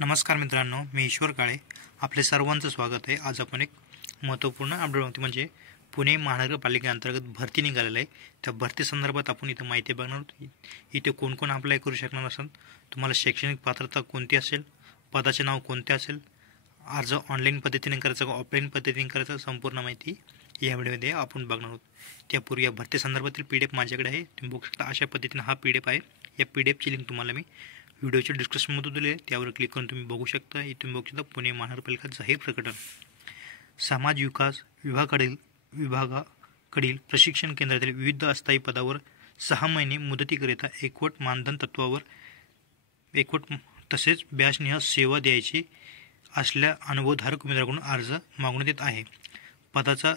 नमस्कार मित्रांनो, मी ईश्वर काळे. आपले सर्वांचं स्वागत आहे. आज आपण एक महत्त्वपूर्ण अपडेट होती म्हणजे पुणे महानगरपालिकेअंतर्गत भरती निघालेलं आहे. त्या भरती संदर्भात आपण इथं माहिती बघणार आहोत. इथे कोण कोण अप्लाय करू शकणार असेल, तुम्हाला शैक्षणिक पात्रता कोणती असेल, पदाचे नाव कोणते असेल, अर्ज ऑनलाईन पद्धतीने करायचा का ऑफलाईन पद्धतीने करायचा, संपूर्ण माहिती या व्हिडिओमध्ये आपण बघणार आहोत. त्यापूर्वी या भरती संदर्भातील PDF माझ्याकडे आहे. तुम्ही बघू शकता अशा पद्धतीने हा PDF आहे. या PDFची लिंक तुम्हाला मी व्हिडिओच्या डिस्क्रिप्शनमध्ये दिले आहे, त्यावर क्लिक करून तुम्ही बघू शकता. इथे तुम्ही बघू शकता पुणे महानगरपालिका जाहीर प्रकटन. समाज विकास विभागाकडील प्रशिक्षण केंद्रातील विविध अस्थायी पदावर 6 महिने मुदतीकरिता एकवट मानधन तत्वावर तसेच बॅचनिहाय सेवा द्यायची असल्या अनुभवधारक उमेदवाराकडून अर्ज मागवण्यात येत आहे. पदाचा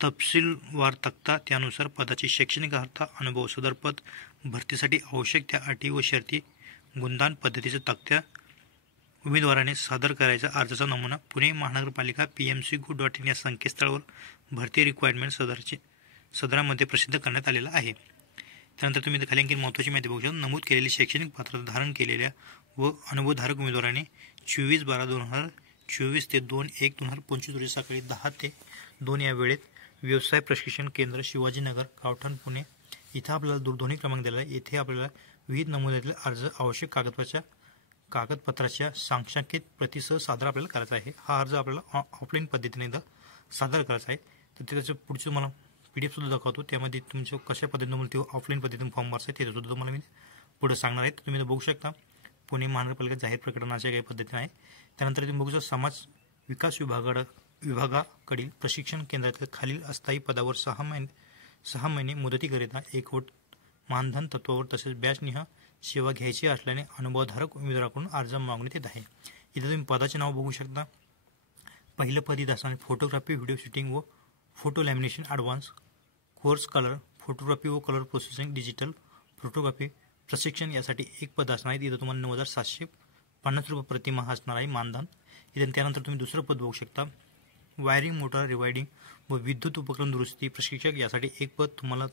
तपशीलवार तक्ता, त्यानुसार पदाची शैक्षणिक अर्हता, अनुभव, सदर पद भरतीसाठी आवश्यक त्या अटी व शर्ती, गुणदान पद्धतीचा तक्त्या उमेदवाराने सादर करायचा. अर्जाचा नमुना पुणे महानगरपालिका PMCGO.in या संकेतस्थळावर भरती रिक्वायरमेंट सदरामध्ये प्रसिद्ध करण्यात आलेला आहे. त्यानंतर तुम्ही खाली आणखी महत्त्वाची माहिती बघू शकता. नमूद केलेली शैक्षणिक पात्रता धारण केलेल्या व अनुभवधारक उमेदवाराने 24/12/2024 ते 2/1/2025 रोजी सकाळी 10 ते 2 या वेळेत व्यवसाय प्रशिक्षण केंद्र, शिवाजीनगर, गावठाण, पुणे इथं आपल्याला दूरध्वनी क्रमांक दिला आहे. येथे आपल्याला विविध नमुन्यातील अर्ज आवश्यक कागदपत्राच्या सांख्यिकीत प्रतिसह सादर आपल्याला करायचा आहे. हा अर्ज आपल्याला ऑफलाईन पद्धतीने एकदा सादर करायचा आहे. तर त्याचं पुढचं तुम्हाला PDF सुद्धा दाखवतो. त्यामध्ये तुमचं कशा पद्धतीने ते ऑफलाईन पद्धतीने फॉर्म भरायचं आहे ते सुद्धा तुम्हाला मी पुढे सांगणार आहे. तुम्ही बघू शकता पुणे महानगरपालिका जाहीर प्रकटन अशा काही पद्धतीने आहे. त्यानंतर तुम्ही बघू शकता समाज विकास विभागाकडील प्रशिक्षण केंद्रातील खालील अस्थायी पदावर 6 महिने मुदतीकरिता एकवट मानधन तत्वावर तसेच बॅचनिहाय सेवा घ्यायची असल्याने अनुभवधारक उमेदवाराकडून अर्ज मागवण्यात येत आहे. इथे तुम्ही पदाचे नाव बघू शकता. पहिलं पद इथं असणारे फोटोग्राफी, व्हिडिओ शूटिंग व photo lamination advance course, colour photography व कलर प्रोसेसिंग, डिजिटल फोटोग्राफी प्रशिक्षण यासाठी एक पद असणार आहे. इथं तुम्हाला 9,750 रुपये प्रतिमाह असणार आहे मानधन. इथे त्यानंतर तुम्ही दुसरं पद बघू शकता. वायरिंग, मोटार रिवायडिंग व विद्युत उपकरण दुरुस्ती प्रशिक्षक यासाठी एक पद तुम्हाला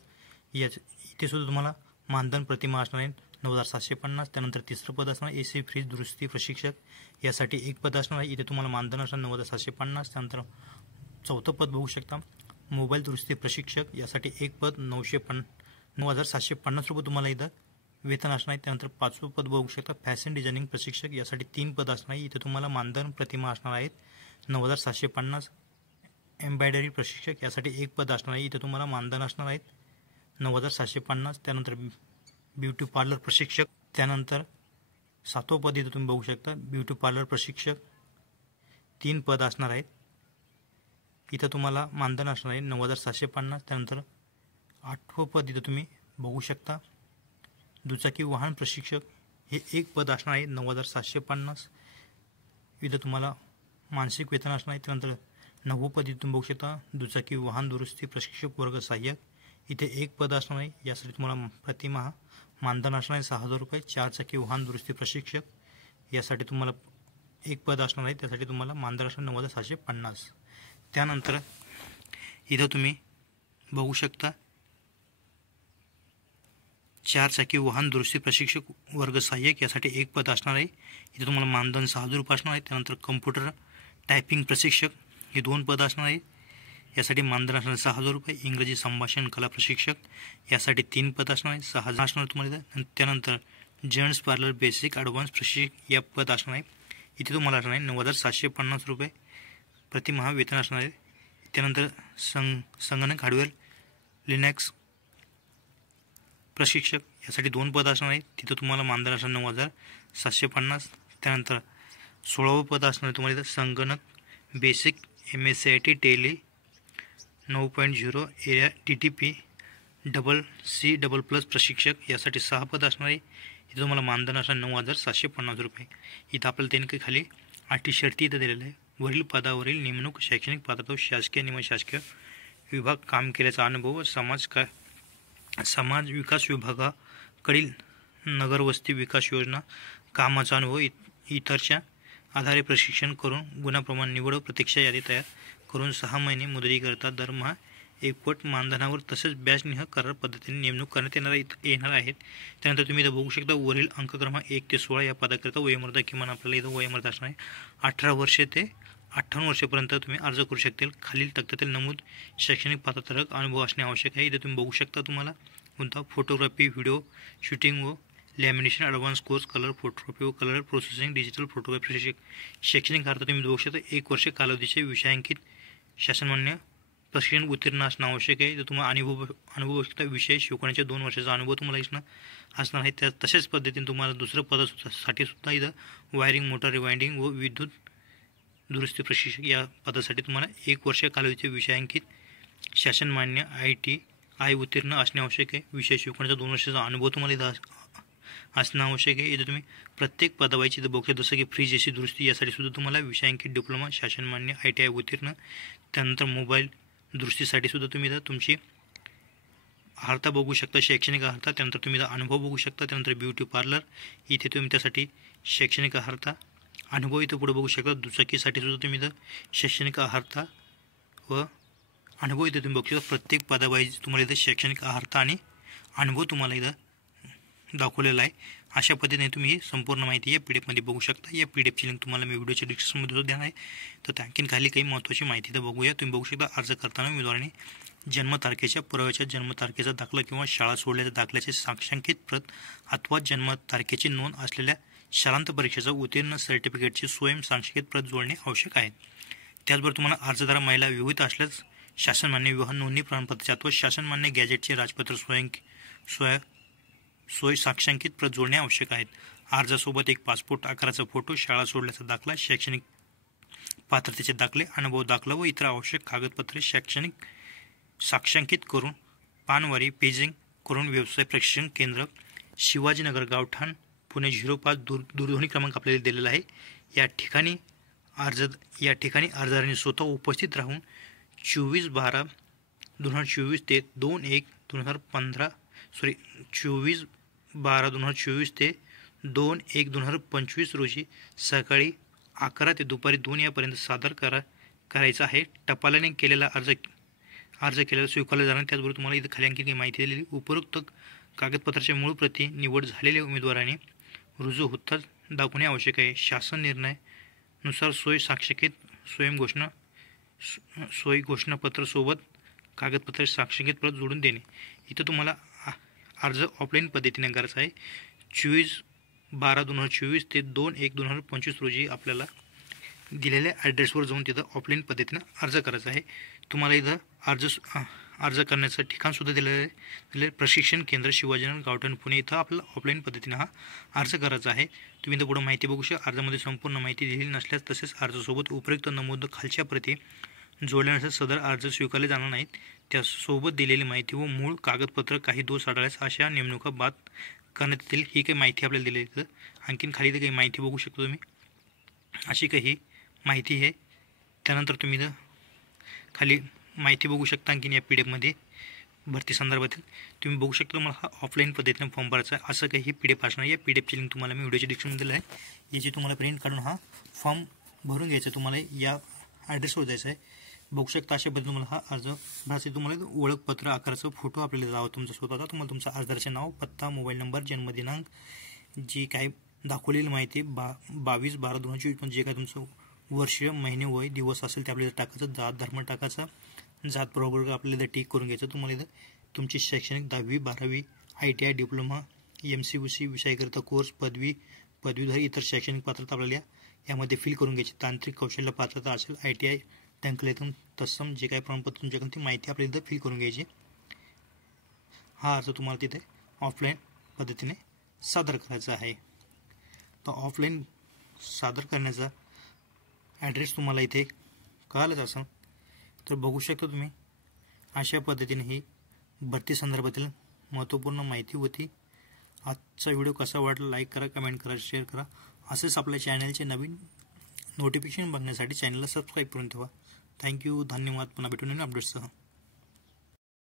इथे सुद्धा तुम्हाला मानधन प्रतिमाह असणार आहे 9,750. त्यानंतर तिसरं पद असणार AC फ्रीज दुरुस्ती प्रशिक्षक यासाठी एक पद असणार आहे. इथे तुम्हाला मानधन असणार 9,750. त्यानंतर चौथं पद बघू शकता. मोबाईल दुरुस्ती प्रशिक्षक यासाठी एक पद 9,750 रुपये तुम्हाला इथं वेतन असणार आहे. त्यानंतर पाचवं पद बघू शकता. फॅशन डिझायनिंग प्रशिक्षक यासाठी 3 पद असणार आहे. इथे तुम्हाला मानधन प्रतिमाह असणार आहेत 9,750. एम्ब्रॉयडरी प्रशिक्षक यासाठी एक पद असणार आहे. इथे तुम्हाला मानधन असणार आहेत 9,750. त्यानंतर ब्युटी पार्लर प्रशिक्षक, त्यानंतर 7वं पद इथं तुम्ही बघू शकता. ब्युटी पार्लर प्रशिक्षक 3 पद असणार आहेत. इथं तुम्हाला मानधन असणार आहे 9,750. त्यानंतर 8वं पद इथं तुम्ही बघू शकता. दुचाकी वाहन प्रशिक्षक हे एक पद असणार आहे 9,750. इथं तुम्हाला मानसिक वेतन असणार आहे. त्यानंतर 9वं पद इथं तुम्ही बघू शकता. दुचाकी वाहन दुरुस्ती प्रशिक्षक वर्ग सहाय्यक इथे एक पद असणार आहे. यासाठी तुम्हाला प्रतिमाह मानधन असणार आहे 6,000 रुपये. 4 चाकी वाहन दुरुस्ती प्रशिक्षक यासाठी तुम्हाला एक पद असणार आहे. त्यासाठी तुम्हाला मानधन असणार 9,750. त्यानंतर इथं तुम्ही बघू शकता 4 चाकी वाहन दुरुस्ती प्रशिक्षक वर्ग सहाय्यक यासाठी एक पद असणार आहे. इथे तुम्हाला मानधन 6,000 रुपये असणार आहे. त्यानंतर कम्प्युटर टायपिंग प्रशिक्षक हे 2 पद असणार आहे. यासाठी मानधन असणार 6,000 रुपये. इंग्रजी संभाषण कला प्रशिक्षक यासाठी 3 पद असणार आहे, 6,000 असणार तुम्हाला. त्यानंतर जेंट्स पार्लर बेसिक ॲडव्हान्स प्रशिक्षक या पद असणार आहे. इथे तुम्हाला असणार आहे 9,750 रुपये प्रतिमाह वेतन असणार आहे. त्यानंतर संगणक हार्डवेअर लिनॅक्स प्रशिक्षक यासाठी 2 पद असणार आहे. तिथं तुम्हाला मानधन असणार 9,750. त्यानंतर 16वं पद असणार आहे तुम्हाला इथं संगणक बेसिक MSCIT टेली 9.0 एरिया TTP CC++ प्रशिक्षक यासाठी 6 पद असणार आहे. इथं तुम्हाला मानधन असणार 9,750 रुपये. इथं आपल्याला त्यांनी काही खाली अटी शर्ती इथं दिलेलं आहे. वरील पदावरील नेमणूक शैक्षणिक पात्रता, शासकीय निमशासकीय विभाग काम केल्याचा अनुभव, समाज विकास विभागाकडील नगरवस्ती विकास योजना कामाचा अनुभव इतरच्या आधारे प्रशिक्षण करून गुणाप्रमाणे निवड प्रतीक्षा यादी तयार करून 6 महिने मुदतीकरिता दरमहा एकवट मानधनावर तसेच बॅचनिहाय करार पद्धतीने नेमणूक करण्यात येणार आहेत. त्यानंतर तुम्ही इथं बघू शकता वरील अंक क्रमांक 1 ते 16 या पदाकरिता वयोमर्यादा किमान आपल्याला इथं वयोमर्यादा असणार आहे 18 वर्षे ते 58 वर्षापर्यंत तुम्ही अर्ज करू शकतील. खालील तक्त्यातील नमूद शैक्षणिक पात्रता अनुभव असणे आवश्यक आहे. इथे तुम्ही बघू शकता तुम्हाला कोणता फोटोग्राफी, व्हिडिओ शूटिंग व lamination, advance course, colour photography व कलर प्रोसेसिंग, डिजिटल फोटोग्राफी शैक्षणिक अर्थ तुम्ही बघू शकता 1 वर्ष कालावधीचे विषयांकित शासनमान्य प्रशिक्षण उत्तीर्ण असणं आवश्यक आहे. तर तुम्हाला अनुभव शकता विषय शिकवण्याच्या 2 वर्षाचा अनुभव तुम्हाला असणार आहे. तशाच पद्धतीने तुम्हाला दुसरं पदासाठी सुद्धा इथं वायरिंग, मोटर रिवाइंडिंग व विद्युत दुरुस्ती प्रशिक्षक या पदासाठी तुम्हाला 1 वर्ष कालावधीचे विषयांकित शासनमान्य ITI उत्तीर्ण असणे आवश्यक आहे. विषय शिकवण्याचा 2 वर्षाचा अनुभव तुम्हाला इथं असणं आवश्यक आहे. इथं तुम्ही प्रत्येक पदावाईची इथं बघू जसं की फ्रीज AC दुरुस्ती यासाठी सुद्धा तुम्हाला विषयांकित डिप्लोमा शासनमान्य ITI उत्तीर्ण. त्यानंतर मोबाईल दुरुस्तीसाठी सुद्धा तुम्ही इथं तुमची अर्हता बघू शकता, शैक्षणिक अर्हता. त्यानंतर तुम्ही इथं अनुभव बघू शकता. त्यानंतर ब्युटी पार्लर इथे तुम्ही त्यासाठी शैक्षणिक अर्हता अनुभव इथं पुढे बघू शकता. दुचाकीसाठी सुद्धा तुम्ही इथं शैक्षणिक अर्हता व अनुभव इथं तुम्ही बघू शकता. प्रत्येक पदावाईज तुम्हाला इथं शैक्षणिक अर्हता आणि अनुभव तुम्हाला इथं दाखवलेला आहे. अशा पद्धतीने तुम्ही ही संपूर्ण माहिती या PDF मध्ये बघू शकता. या PDFची लिंक तुम्हाला मी व्हिडिओच्या डिस्क्रिप्शनमध्ये सुद्धा देणार आहे. तर आणखीन खाली काही महत्त्वाची माहिती इथं बघूया. तुम्ही बघू शकता अर्ज करताना उमेदवारांनी जन्मतारखेच्या पुराव्याच्या जन्मतारखेचा दाखला किंवा शाळा सोडल्याच्या दाखल्याचे साक्षांकित प्रत अथवा जन्मतारखेची नोंद असलेल्या शालांत परीक्षेचा उत्तीर्ण सर्टिफिकेटची स्वयं साक्षांकित प्रत जोडणे आवश्यक आहे. त्याचबरोबर तुम्हाला अर्जदार महिला विवाहित असल्यास शासनमान्य विवाह नोंदणी प्रमाणपत्राचे अथवा शासनमान्य गॅजेटचे राजपत्र सोय साक्षांकित प्रत जोडणे आवश्यक आहेत. अर्जासोबत एक पासपोर्ट आकाराचा फोटो, शाळा सोडल्याचा दाखला, शैक्षणिक पात्रतेचे दाखले, अनुभव दाखला व इतर आवश्यक कागदपत्रे शैक्षणिक साक्षांकित करून पानवारी पेजिंग करून व्यवसाय प्रशिक्षण केंद्र शिवाजीनगर गावठाण पुणे 05 दूरध्वनी क्रमांक आपल्याला दिलेला आहे. या ठिकाणी अर्जदारांनी स्वतः उपस्थित राहून 24/12/2024 ते 24/12/2024 ते 2/1/2025 रोजी सकाळी 11 ते दुपारी 2 यापर्यंत सादर करायचा आहे. टपालाने केलेला अर्ज केलेला स्वीकारला जाणार. त्याचबरोबर तुम्हाला इथं खाली आणखी काही माहिती दिलेली. उपरोक्त कागदपत्राच्या मूळ प्रती निवड झालेल्या उमेदवारांनी रुजू होताच दाखवणे आवश्यक आहे. शासन निर्णयानुसार सोय घोषणापत्र सोबत कागदपत्र साक्षांकित प्रत जोडून देणे. इथं तुम्हाला अर्ज ऑफलाईन पद्धतीने करायचा आहे. 24/12/2024 ते 2/1/2025 रोजी आपल्याला दिलेल्या ॲड्रेसवर जाऊन तिथं ऑफलाईन पद्धतीने अर्ज करायचा आहे. तुम्हाला इथं अर्ज करण्याचं ठिकाणसुद्धा दिलेलं आहे. प्रशिक्षण केंद्र शिवाजीनगर गावठाण पुणे इथं आपल्याला ऑफलाईन पद्धतीने हा अर्ज करायचा आहे. तुम्ही इथं पुढे माहिती बघू शकता. अर्जामध्ये संपूर्ण माहिती दिलेली नसल्यास तसेच अर्जासोबत उपयुक्त नमूद खालच्या प्रती जोडल्यानंतर सदर अर्ज स्वीकारले जाणार नाहीत. त्यासोबत दिलेली माहिती व मूळ कागदपत्र काही दोष आढळल्यास अशा नेमणुका बाद करण्यात येतील. ही काही माहिती आपल्याला दिलेली आहे. आणखीन खाली काही माहिती बघू शकतो तुम्ही. अशी काही माहिती आहे. त्यानंतर तुम्ही इथं खाली माहिती बघू शकता. आणखीन या PDF मध्ये भरती संदर्भातील तुम्ही बघू शकता. तुम्हाला हा ऑफलाईन पद्धतीने फॉर्म भरायचा आहे. असं काही PDF असणार. या PDFची लिंक तुम्हाला मी व्हिडिओच्या डिस्क्रिप्शनमध्ये दिलं आहे. याची तुम्हाला प्रिंट काढून हा फॉर्म भरून घ्यायचा. तुम्हाला या ॲड्रेसवर जायचं आहे. बघू शकता अशा पद्धतीने तुम्हाला हा अर्ज भरायचा. तुम्हाला ओळखपत्र आकाराचा फोटो आपल्याला जावं तुमचा स्वतःचा. तुम्हाला तुमचा अर्जदाराचे नाव, पत्ता, मोबाईल नंबर, जन्मदिनांक, जी काही दाखवलेली माहिती 22/12/2024 म्हणजे जे काय तुमचं वर्ष, महिने, वय, दिवस असेल ते आपल्याला टाकायचं. जात धर्म टाकायचा. जात प्रवर्ग आपल्याला टिक करून घ्यायचं. तुम्हाला इथं तुमची शैक्षणिक 10वी 12वी ITI डिप्लोमा MCUC विषयाकरिता कोर्स पदवीधर इतर शैक्षणिक पात्रता आपल्याला यामध्ये फिल करून घ्यायची. तांत्रिक कौशल्य पात्रता असेल ITI टंकलेतून तत्सम जे काही प्रमाणपत्र तुमच्याकडून ती माहिती आपल्याला इथं फिल करून घ्यायची. हा अर्ज तुम्हाला तिथे ऑफलाईन पद्धतीने सादर करायचा आहे. तर ऑफलाईन सादर करण्याचा ॲड्रेस तुम्हाला इथे कळालंच असेल. तर बघू शकता तुम्ही अशा पद्धतीने ही भरती संदर्भातील महत्त्वपूर्ण माहिती होती. आजचा व्हिडिओ कसा वाटला लाईक करा, कमेंट करा, शेअर करा. असेच आपल्या चॅनलचे नवीन नोटिफिकेशन बघण्यासाठी चॅनलला सबस्क्राईब करून ठेवा. थँक्यू. धन्यवाद. पुन्हा भेटून अपडेट्ससह.